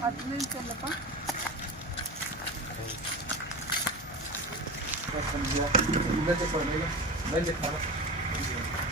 ಹದಿನೈದು ಚೆಲ್ಲಪ್ಪ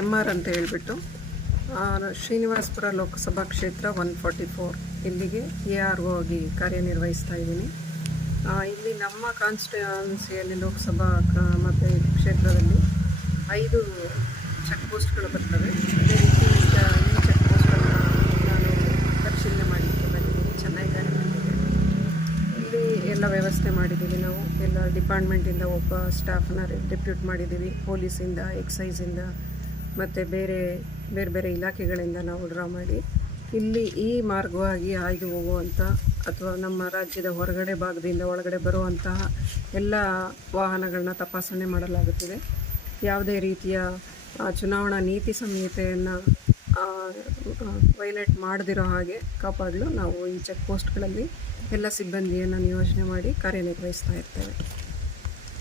M R ಅಂತ ಹೇಳ್ಬಿಟ್ಟು ಶ್ರೀನಿವಾಸಪುರ ಲೋಕಸಭಾ ಕ್ಷೇತ್ರ ಒನ್ ಫಾರ್ಟಿ ಫೋರ್ ಇಲ್ಲಿಗೆ ಎ ಆರ್ ಒ ಆಗಿ ಕಾರ್ಯನಿರ್ವಹಿಸ್ತಾ ಇದ್ದೀನಿ. ಇಲ್ಲಿ ನಮ್ಮ ಕಾನ್ಸ್ಟಿಟ್ಯೂನ್ಸಿಯಲ್ಲಿ ಲೋಕಸಭಾ ಮತ್ತು ಕ್ಷೇತ್ರದಲ್ಲಿ ಐದು ಚೆಕ್ ಪೋಸ್ಟ್ಗಳು ಬರ್ತವೆ. ಅದೇ ರೀತಿ ಈ ಚೆಕ್ ಪೋಸ್ಟ್ಗಳನ್ನ ನಾನು ಪರಿಶೀಲನೆ ಮಾಡಲಿಕ್ಕೆ ಬಂದಿದ್ದೀನಿ ಚೆನ್ನಾಗಿ ಇಲ್ಲಿ ಎಲ್ಲ ವ್ಯವಸ್ಥೆ ಮಾಡಿದ್ದೀವಿ ನಾವು. ಎಲ್ಲ ಡಿಪಾರ್ಟ್ಮೆಂಟಿಂದ ಒಬ್ಬ ಸ್ಟಾಫ್ನ ಡೆಪ್ಯೂಟ್ ಮಾಡಿದ್ದೀವಿ. ಪೊಲೀಸಿಂದ ಎಕ್ಸೈಸಿಂದ ಮತ್ತು ಬೇರೆ ಬೇರೆ ಬೇರೆ ಇಲಾಖೆಗಳಿಂದ ನಾವು ಡ್ರಾ ಮಾಡಿ ಇಲ್ಲಿ ಈ ಮಾರ್ಗವಾಗಿ ಆಯ್ದು ಹೋಗುವಂಥ ಅಥವಾ ನಮ್ಮ ರಾಜ್ಯದ ಹೊರಗಡೆ ಭಾಗದಿಂದ ಒಳಗಡೆ ಬರುವಂತಹ ಎಲ್ಲ ವಾಹನಗಳನ್ನ ತಪಾಸಣೆ ಮಾಡಲಾಗುತ್ತಿದೆ. ಯಾವುದೇ ರೀತಿಯ ಚುನಾವಣಾ ನೀತಿ ಸಂಹಿತೆಯನ್ನು ವೈಲೇಟ್ ಮಾಡದಿರೋ ಹಾಗೆ ಕಾಪಾಡಲು ನಾವು ಈ ಚೆಕ್ ಪೋಸ್ಟ್ಗಳಲ್ಲಿ ಎಲ್ಲ ಸಿಬ್ಬಂದಿಯನ್ನು ನಿಯೋಜನೆ ಮಾಡಿ ಕಾರ್ಯನಿರ್ವಹಿಸ್ತಾ ಇರ್ತೇವೆ.